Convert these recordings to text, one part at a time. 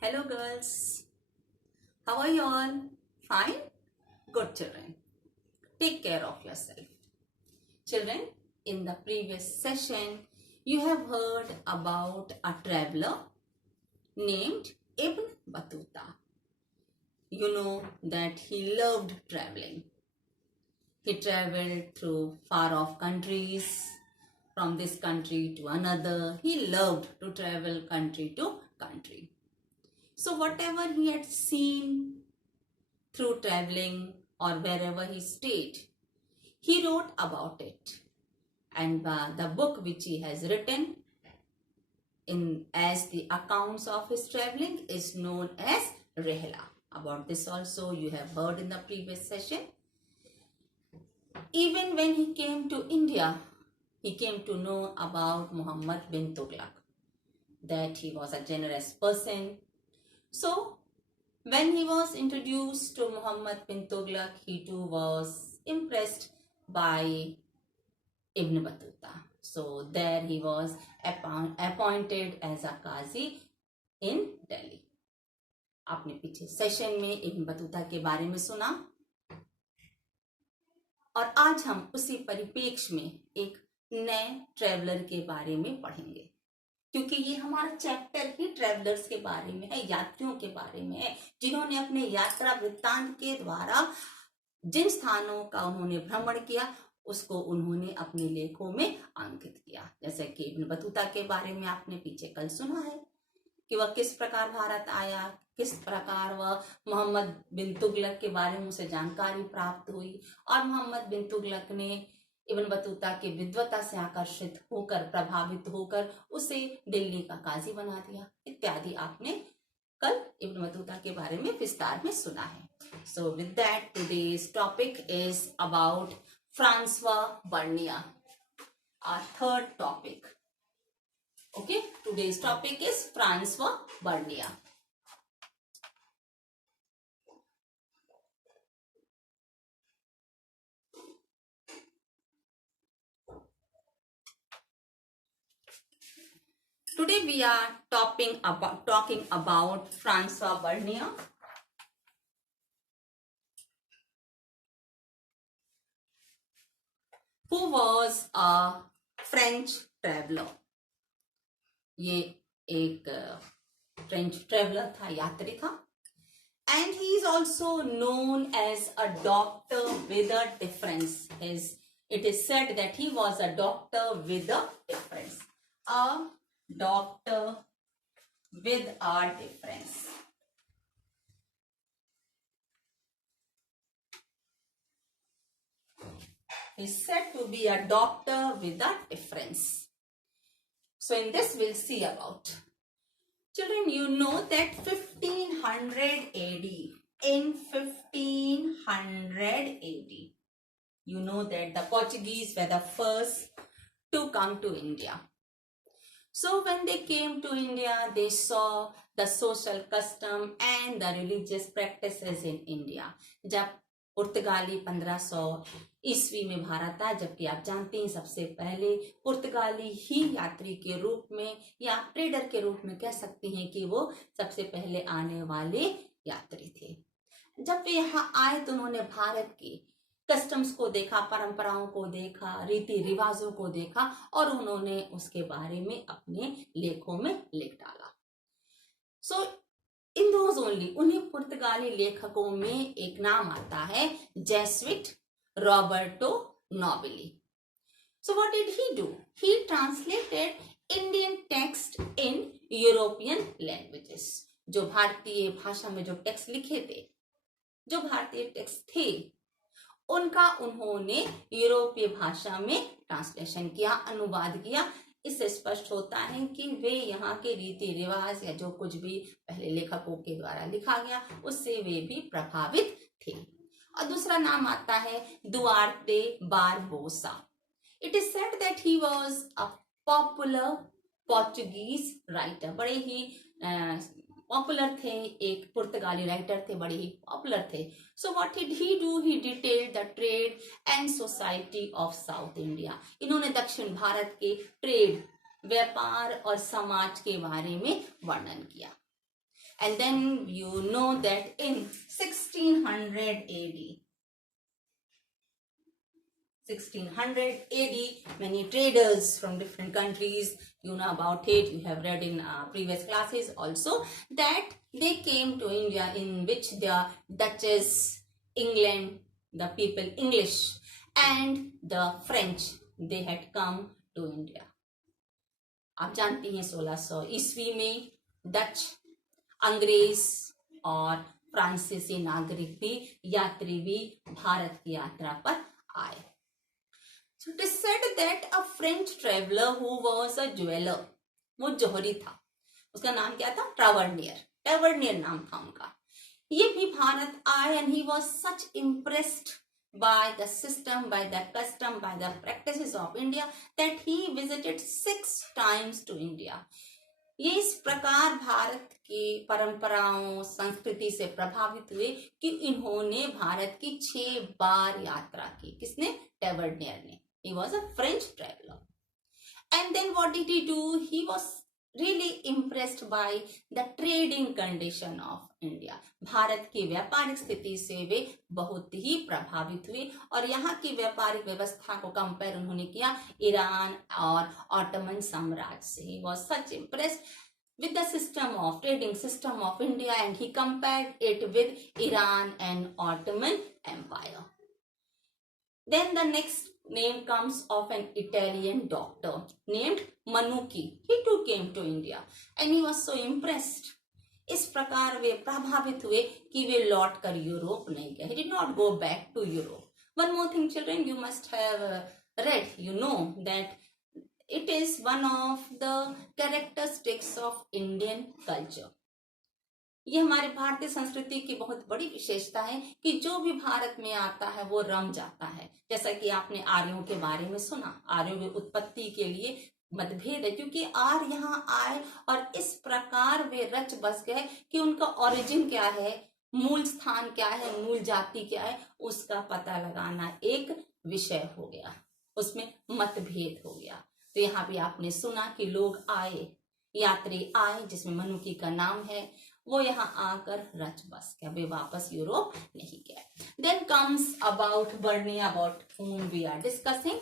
Hello girls, how are you all? Fine? Good children. Take care of yourself. Children, in the previous session, you have heard about a traveler named Ibn Battuta. You know that he loved traveling. He traveled through far off countries, from this country to another. He loved to travel country to country. So whatever he had seen through traveling or wherever he stayed, he wrote about it. And the book which he has written in as the accounts of his traveling is known as Rihla. About this also you have heard in the previous session. Even when he came to India, he came to know about Muhammad bin Tughlaq, that he was a generous person. So when he was introduced to Muhammad bin Tughlaq, he too was impressed by Ibn Battuta. So there he was appointed as a Qazi in Delhi. आपने पिछले session में Ibn Battuta के बारे में सुना और आज हम उसी परिप्रेक्ष्य में एक नए ट्रेवलर के बारे में पढ़ेंगे, क्योंकि ये हमारा चैप्टर ही ट्रेवलर्स के बारे में है, यात्रियों के बारे में है, जिन्होंने अपने यात्रा वृत्तांत के द्वारा जिन स्थानों का उन्होंने भ्रमण किया उसको उन्होंने अपने लेखों में अंकित किया। जैसे कि इब्न बतूता के बारे में आपने पीछे कल सुना है कि वह किस प्रकार भारत आया, किस प्रकार वह मोहम्मद बिन तुगलक के बारे में उसे जानकारी प्राप्त हुई और मोहम्मद बिन तुगलक ने इब्न बतूता के विद्वता से आकर्षित होकर, प्रभावित होकर उसे दिल्ली का काजी बना दिया, इत्यादि आपने कल इब्न बतूता के बारे में विस्तार में सुना है। So with that, today's topic is about Francois Bernier, our third topic. Okay, today's topic is Francois Bernier. Today we are talking about Francois Bernier, who was a French traveler. ये एक French traveller था, यात्री था, and he is also known as a doctor with a difference. It is said that he was a doctor with a difference. A doctor with a difference. He is said to be a doctor with a difference. So in this we'll see about. Children, you know that 1500 AD, in 1500 AD, you know that the Portuguese were the first to come to India. So when they came to India, they saw the social custom and the religious practices in India. जब पुर्तगाली 1500 ईस्वी में भारत आया, जबकि आप जानते हैं सबसे पहले पुर्तगाली ही यात्री के रूप में या ट्रेडर के रूप में कह सकते हैं कि वो सबसे पहले आने वाले यात्री थे। जब वे यहाँ आए तो उन्होंने भारत के कस्टम्स को देखा, परंपराओं को देखा, रीति रिवाजों को देखा और उन्होंने उसके बारे में अपने लेखों में लिख डाला। सो इन दोज ओनली, उन्हीं पुर्तगाली लेखकों में एक नाम आता है Jesuit Roberto Nobili. So what did he do? He translated Indian text in European languages. जो भारतीय भाषा में जो टेक्स्ट लिखे थे, जो भारतीय टेक्स्ट थे, उनका उन्होंने यूरोपीय भाषा में ट्रांसलेशन किया, अनुवाद किया. इससे स्पष्ट होता है कि वे यहाँ के रीति रिवाज या जो कुछ भी पहले लेखकों के द्वारा लिखा गया उससे वे भी प्रभावित थे. और दूसरा नाम आता है Duarte Barbosa. It is said that he was a popular Portuguese writer. बड़े ही पॉपुलर थे, एक पुर्तगाली राइटर थे, बड़े ही पॉपुलर थे. So what did he do? He detailed the trade and society of south India. इन्होंने दक्षिण भारत के ट्रेड, व्यापार और समाज के बारे में वर्णन किया. And then you know that in 1600 AD, 1600 AD, many traders from different countries, you know about it, you have read in previous classes also, that they came to India, in which the Dutches, England, the people English and the French, they had come to India. आप जानती हैं 1600 ईस्वी में Dutch, अंग्रेज और फ्रांसीसी नागरिक भी, यात्री भी भारत की यात्रा पर आए. So it is said that a French traveler who was a jeweler, वो जौहरी था, उसका नाम क्या था? ट्रेवर्नियर नाम था उनका. ये भी भारत आए and he was such impressed by the system, by the custom, by the practices of India that he visited 6 times to India. ये इस प्रकार भारत की परंपराओं, संस्कृति से प्रभावित हुए कि इन्होंने भारत की 6 बार यात्रा की. किसने? ट्रेवर्नियर ने. He was a French traveler. And then what did he do? He was really impressed by the trading condition of India. Bharat की व्यापारिक स्थिति से वे बहुत ही प्रभावित हुए और यहाँ की व्यापारिक व्यवस्था को कंपेयर उन्होंने किया ईरान और ऑटोमन साम्राज्य से. He was such impressed with the trading system of India and he compared it with Iran and Ottoman Empire. Then the next name comes of an Italian doctor named Manucci. He too came to India and he was so impressed. इस प्रकार वे प्रभावित हुए कि वे लौट कर Europe नहीं गए. He did not go back to Europe. One more thing, children, you must have read, you know that it is one of the characteristics of Indian culture. ये हमारे भारतीय संस्कृति की बहुत बड़ी विशेषता है कि जो भी भारत में आता है वो रम जाता है. जैसा कि आपने आर्यों के बारे में सुना, आर्यों की उत्पत्ति के लिए मतभेद है क्योंकि आर्य यहाँ आए और इस प्रकार वे रच बस गए कि उनका ओरिजिन क्या है, मूल स्थान क्या है, मूल जाति क्या है, उसका पता लगाना एक विषय हो गया, उसमें मतभेद हो गया. तो यहाँ भी आपने सुना कि लोग आए, यात्री आए जिसमें मनुकी का नाम है, वो यहाँ आकर रच बस गया, वे वापस यूरोप नहीं गए. Then comes about Barnia, about whom we are discussing.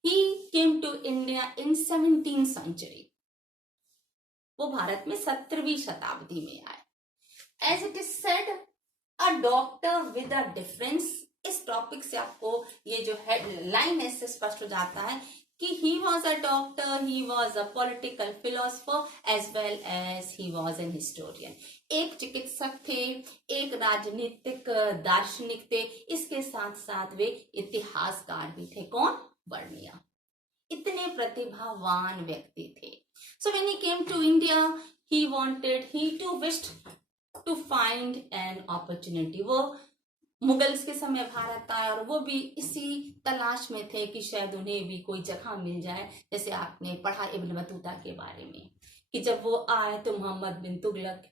He came to India in 17th century. वो भारत में 17वीं शताब्दी में आए. As it is said, a doctor with a difference. इस टॉपिक से आपको ये जो हेडलाइन है इससे स्पष्ट हो जाता है कि he was a doctor, he was a political philosopher as well as he was an historian. एक चिकित्सक थे, एक राजनीतिक दार्शनिक थे, इसके साथ साथ वे इतिहासकार भी थे. कौन? बर्निया. इतने प्रतिभावान व्यक्ति थे. So when he came to India, he too wished to find an opportunity. वो मुगल्स के समय भारत आए और वो भी इसी तलाश में थे कि शायद उन्हें भी कोई जगह मिल जाए. जैसे आपने पढ़ा इब्न बतूता के बारे में कि जब वो आए तो मोहम्मद बिन तुगलक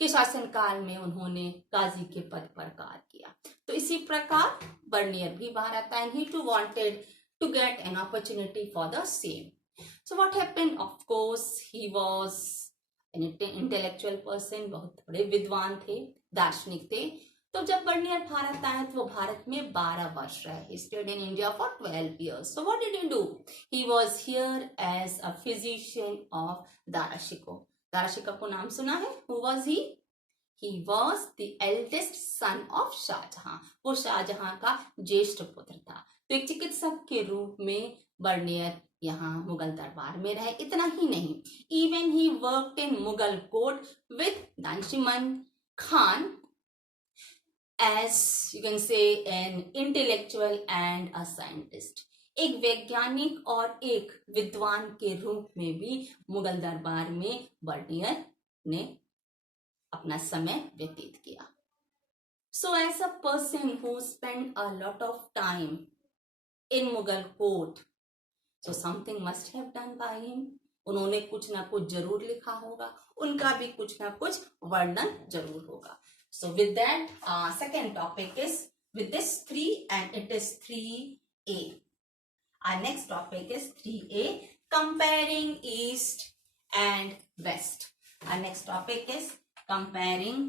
के शासनकाल में उन्होंने काजी के पद पर कार्य किया. तो इसी प्रकार बर्नियर भी भारत आए. He too wanted to get an opportunity for the same. So what happened? Of course, he was an intellectual person. बहुत बड़े विद्वान थे, दार्शनिक थे. तो जब बर्नियर भारत आए तो वो भारत में 12 वर्ष रहे. He stayed in India for 12 years. So what did he do? He was here as a physician of Dara Shikoh. Dara Shikoh को नाम सुना है? Who was he? He was the eldest son of Shahjahan. वो शाहजहां का ज्येष्ठ पुत्र था. तो एक चिकित्सक के रूप में बर्नियर यहाँ मुगल दरबार में रहे. इतना ही नहीं, even he worked in Mughal court with Danshiman Khan as you can say an intellectual and a scientist. एक वैज्ञानिक और एक विद्वान के रूप में भी मुगल दरबार में बर्नियर ने अपना समय व्यतीत किया. So as a person who spent a lot of time in Mughal court, so something must have done by him. उन्होंने कुछ ना कुछ जरूर लिखा होगा, उनका भी कुछ ना कुछ वर्णन जरूर होगा. So with that, second topic is with this 3 and it is 3A. Our next topic is 3A, comparing East and West. Our next topic is Comparing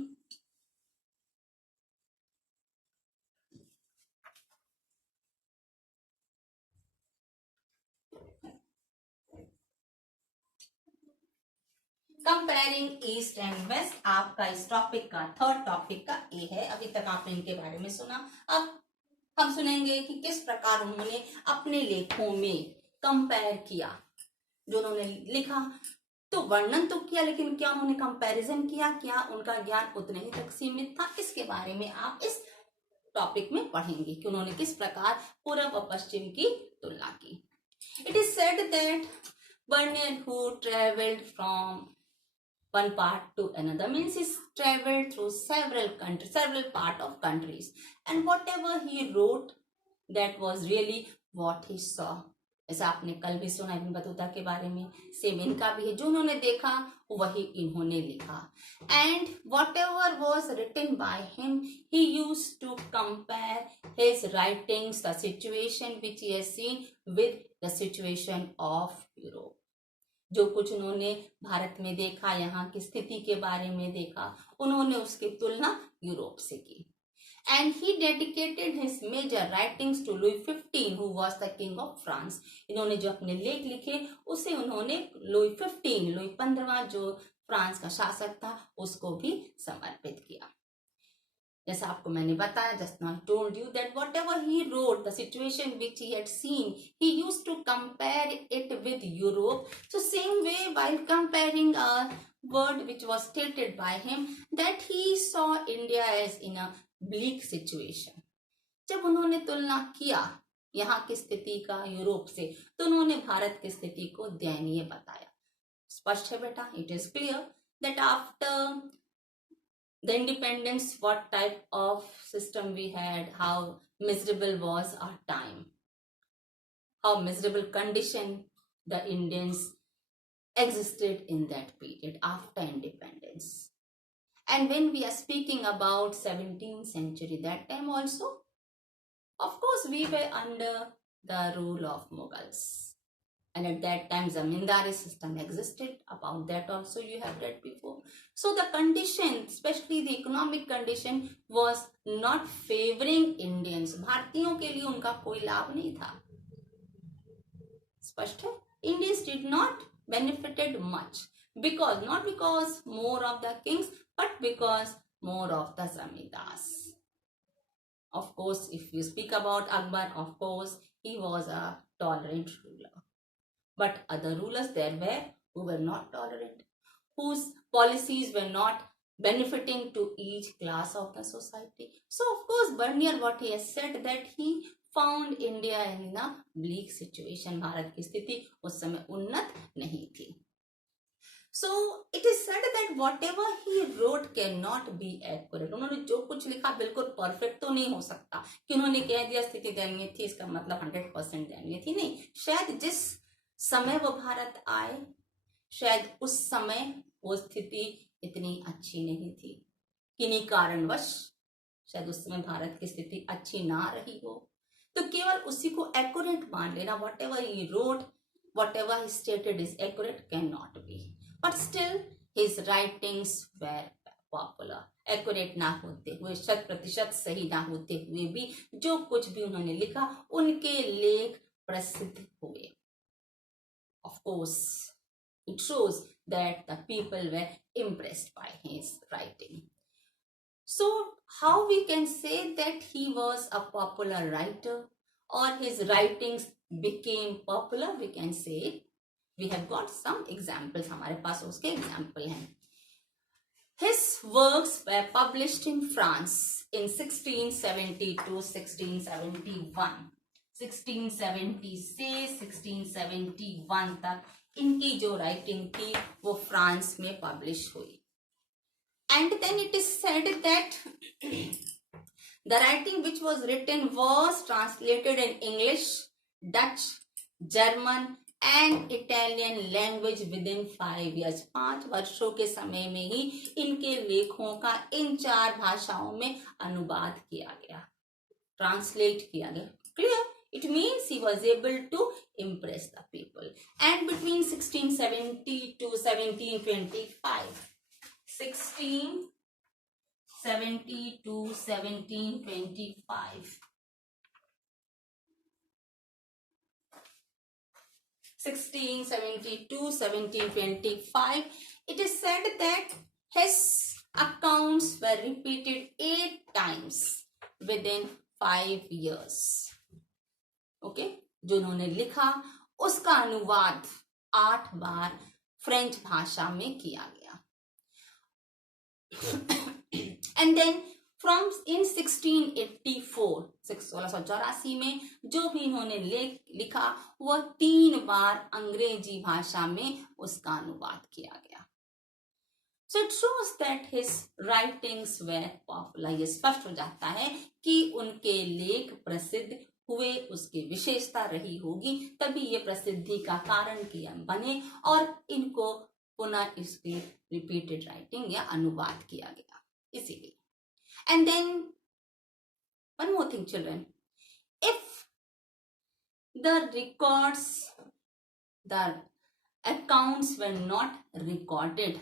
comparing east and west आपका इस टॉपिक का third topic का ए है। अभी तक आपने इनके बारे में सुना, अब हम सुनेंगे कि किस प्रकार उन्होंने अपने लेखों में कंपेयर किया। जो उन्होंने लिखा तो वर्णन तो किया, लेकिन क्या उन्होंने कंपैरिजन किया, क्या उनका ज्ञान उतने ही तक सीमित था, इसके बारे में आप इस टॉपिक में पढ़ेंगे कि उन्होंने किस प्रकार पूर्व और पश्चिम की तुलना की। It is said that Bernier who travelled from one part to another means he's traveled through several countries, several part of countries, and whatever he wrote that was really what he saw. ऐसा आपने कल भी सुना Ibn Battuta के बारे में, same इनका भी है, जो उन्होंने देखा वही इन्होंने लिखा। And whatever was written by him he used to compare his writings the situation which he has seen with the situation of Europe. जो कुछ उन्होंने भारत में देखा, यहाँ की स्थिति के बारे में देखा, उन्होंने उसकी तुलना यूरोप से की। And he dedicated his major writings to Louis 15 who was the king of France. इन्होंने जो अपने लेख लिखे उसे उन्होंने लुई 15वां जो फ्रांस का शासक था उसको भी समर्पित किया। जैसा आपको मैंने बताया, just now I told you that whatever he wrote the situation which he had seen he used to compare it with Europe. So same way while comparing a word which was stated by him that he saw India as in a bleak situation. जब उन्होंने तुलना किया यहाँ की स्थिति का Europe से, तो उन्होंने भारत की स्थिति को दयनीय बताया। स्पष्ट है बेटा, it is clear that after the independence, what type of system we had, how miserable was our time, how miserable condition the Indians existed in that period after independence. And when we are speaking about 17th century, that time also, of course, we were under the rule of Mughals. And at that time, zamindari system existed. About that also you have read before. So the condition, especially the economic condition, was not favoring Indians. भारतीयों के लिए उनका कोई लाभ नहीं था। स्पष्ट है? Indians did not benefited much because not because more of the kings, but because more of the zamindars. Of course, if you speak about Akbar, of course, he was a tolerant ruler. But other rulers there were who were not tolerant, whose policies were not benefiting to each class of the society. So of course Bernier, what he has said, that he found India in a bleak situation. Bharat की स्थिति उस समय उन्नत नहीं थी। So it is said that whatever he wrote cannot be accurate. उन्होंने जो कुछ लिखा बिल्कुल परफेक्ट तो नहीं हो सकता कि उन्होंने कह दिया स्थिति दयनीय थी, इसका मतलब 100% दयनीय थी, नहीं। शायद जिस समय वो भारत आए, शायद उस समय वो स्थिति इतनी अच्छी नहीं थी, किन्हीं कारणवश शायद उस समय भारत की स्थिति अच्छी ना रही हो, तो केवल उसी को एक्यूरेट मान लेना, whatever he wrote, whatever he stated is accurate can not be, but still his writings were popular. Accurate ना होते हुए, 100% सही ना होते हुए भी जो कुछ भी उन्होंने लिखा, उनके लेख प्रसिद्ध हुए। Of course, it shows that the people were impressed by his writing. So, how we can say that he was a popular writer or his writings became popular? We can say we have got some examples. हमारे पास उसके example हैं. His works were published in France in 1670 to 1671. 1670 से 1671 तक इनकी जो writing थी वो France में पब्लिश हुई। And then it is said that the writing which was written was translated in English, Dutch, German and Italian language within 5 years। 5 वर्षों के समय में ही इनके लेखों का इन 4 भाषाओं में अनुवाद किया गया, ट्रांसलेट किया गया। Clear? It means he was able to impress the people. And between 1670 to 1725, 1670 to 1725. 1670 to 1725. It is said that his accounts were repeated 8 times within 5 years. Okay, जो उन्होंने लिखा उसका अनुवाद 8 बार फ्रेंच भाषा में किया गया. And then from in 1684 1684 में जो भी इन्होंने लिखा वह 3 बार अंग्रेजी भाषा में उसका अनुवाद किया गया. So it shows that his writings were popular. ये स्पष्ट हो जाता है कि उनके लेख प्रसिद्ध हुए, उसकी विशेषता रही होगी, तभी ये प्रसिद्धि का कारण बने और इनको पुनः इसकी रिपीटेड राइटिंग या अनुवाद किया गया इसीलिए. And then one more thing, children, if the records, the accounts were not recorded,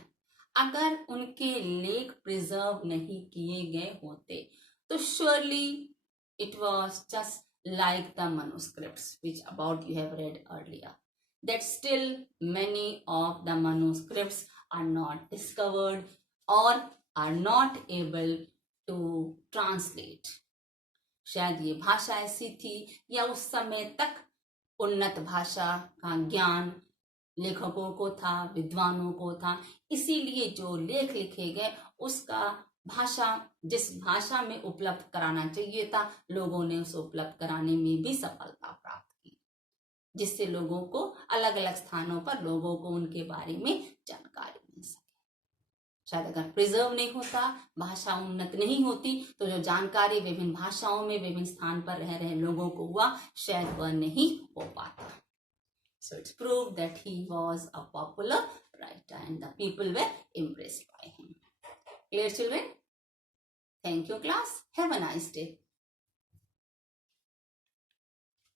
अगर उनके लेख प्रिजर्व नहीं किए गए होते तो surely it was just like the manuscripts which about you have read earlier, that still many of the manuscripts are not discovered or are not able to translate. शायद ये भाषा ऐसी थी या उस समय तक उन्नत भाषा का ज्ञान लेखकों को था, विद्वानों को था, इसीलिए जो लेख लिखे गए उसका भाषा जिस भाषा में उपलब्ध कराना चाहिए था लोगों ने उसे उपलब्ध कराने में भी सफलता प्राप्त की, जिससे लोगों को अलग अलग स्थानों पर लोगों को उनके बारे में जानकारी मिल सके. शायद अगर प्रिजर्व नहीं होता, भाषा उन्नत नहीं होती तो जो जानकारी विभिन्न भाषाओं में विभिन्न स्थान पर रह रहे लोगों को हुआ शायद वह नहीं हो पाता. So it's proved that he was a popular writer and the people were impressed by him. Clear, children? Thank you, class. Have a nice day.